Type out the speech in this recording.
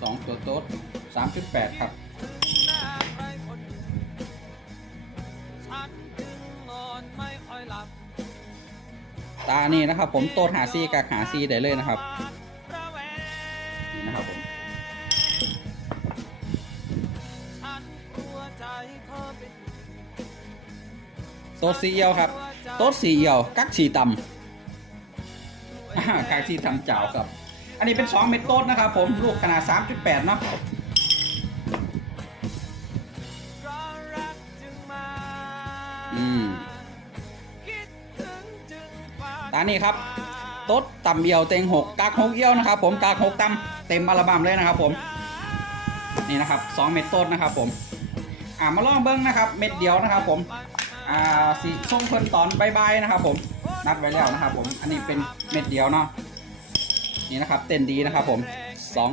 สองตัวโต๊ดสามจุดแปดครับ ตานี่นะครับ ผมโต๊ดหาซีกับหาซีได้เลยนะครับนี่นะครับผมโต๊ดสีเอียวครับ โต๊ดสีเอียวกักสีตำอ่ากักสีตำเจ้าครับ อันนี้เป็น 2 เม็ดโต๊ดนะครับผมลูกขนาด 3.8 เนาะอืมตานี่ครับโต๊ดต่ำเอียวเต็งหกกากหกเอียวนะครับผมกากหกต่ำเต็มอัลบั้มเลยนะครับผม นี่นะครับสองเม็ดโต๊ดนะครับผมอ่ามาลองเบิ้งนะครับ เม็ดเดียวนะครับผมอ่าสีส้มเพิ่นตอนบายๆนะครับผมนัดไว้แล้วนะครับผมอันนี้เป็นเม็ดเดียวเนาะ นี่นะครับ เต้นดีนะครับผมสอง